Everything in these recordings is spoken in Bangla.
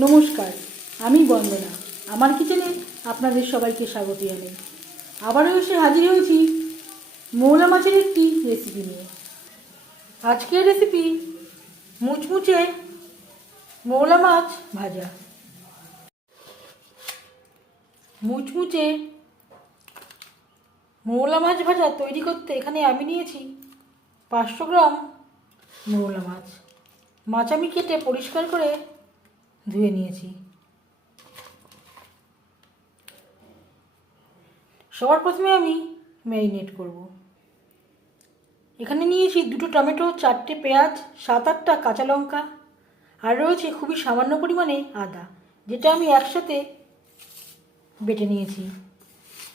নমস্কার, আমি বন্দনা। আমার কিচেনে আপনাদের সবাইকে স্বাগত জানাই। আবারও এসে হাজির হয়েছি মৌলা মাছের একটি রেসিপি নিয়ে। আজকের রেসিপি মুচমুচে মৌলা মাছ ভাজা। মুচমুচে মৌলা মাছ ভাজা তৈরি করতে এখানে আমি নিয়েছি পাঁচশো গ্রাম মৌলা মাছ। মাছ আমি কেটে পরিষ্কার করে ধুয়ে নিয়েছি। সবার প্রথমে আমি ম্যারিনেট করব। এখানে নিয়েছি দুটো টমেটো, চারটে পেঁয়াজ, সাত আটটা কাঁচা লঙ্কা আর রয়েছে খুবই সামান্য পরিমাণে আদা, যেটা আমি একসাথে বেটে নিয়েছি।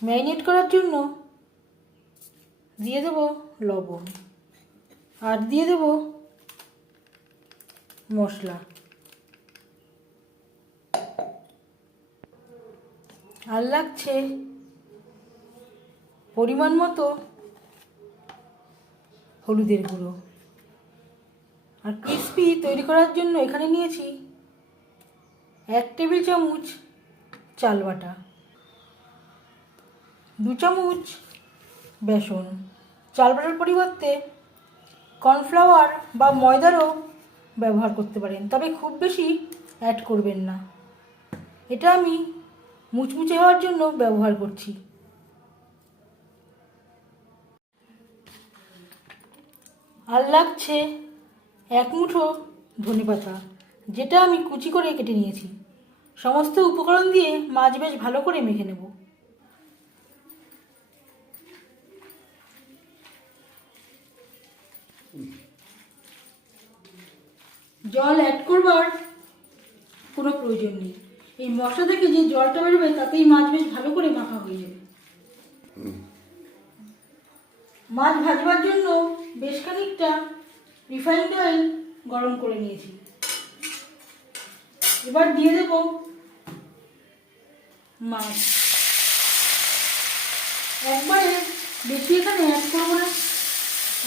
ম্যারিনেট করার জন্য দিয়ে দেব লবণ আর দিয়ে দেব মশলা। আর লাগছে। পরিমাণ মতো। হলুদের গুঁড়ো। আর ক্রিসপি তৈরি করার জন্য এখানে নিয়েছি এক টেবিল চামচ চাল বাটা, দু চামচ বেসন। চাল বাটার পরিবর্তে কর্নফ্লাওয়ার বা ময়দারও ব্যবহার করতে পারেন, তবে খুব বেশি অ্যাড করবেন না। এটা আমি মুচমুচে হওয়ার জন্য ব্যবহার করছি। আর লাগছে এক মুঠো ধনে পাতা, যেটা আমি কুচি করে কেটে নিয়েছি। সমস্ত উপকরণ দিয়ে মাছ বেশ ভালো করে মেখে নেব। জল অ্যাড করবার কোনো প্রয়োজন নেই। এই মশলা থেকে যে জলটা বেরোবে তাতেই মাছ বেশ ভালো করে মাখা হয়ে যাবে। মাছ ভাজবার জন্য বেশ খানিকটা রিফাইন্ড অয়েল গরম করে নিয়েছি। এবার দিয়ে দেব মাছ। একবারে বেশি এখানে অ্যাড করব না।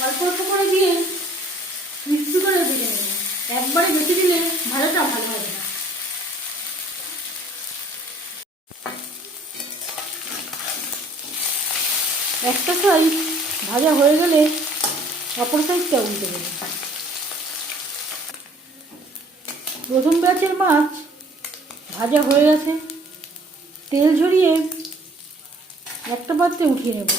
অল্প অল্প করে দিয়ে মিক্সি করে দিয়ে একবারে বেশি দিলে ভাজাটা ভালো হবে না একটা সাইড ভাজা হয়ে গেলে অপর সাইডটা উল্টে দেবে। প্রথম ব্যাচের মাছ ভাজা হয়ে গেছে, তেল ঝরিয়ে একটা পাত্রে উঠিয়ে নেব।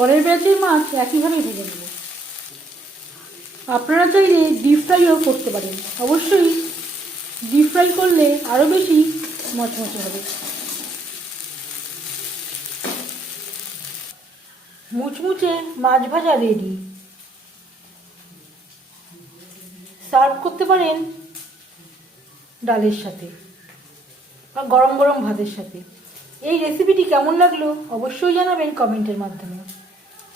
পরের ব্যাচের মাছ একইভাবে ভেজে নেব আপনারা চাইলে ডিপ ফ্রাইও করতে পারেন। অবশ্যই ডিপ ফ্রাই করলে আরও বেশি মচমচে হবে। মুচমুচে মাছ ভাজা রেডি সার্ভ করতে পারেন ডালের সাথে বা গরম গরম ভাতের সাথে। এই রেসিপিটি কেমন লাগল অবশ্যই জানাবেন কমেন্টের মাধ্যমে।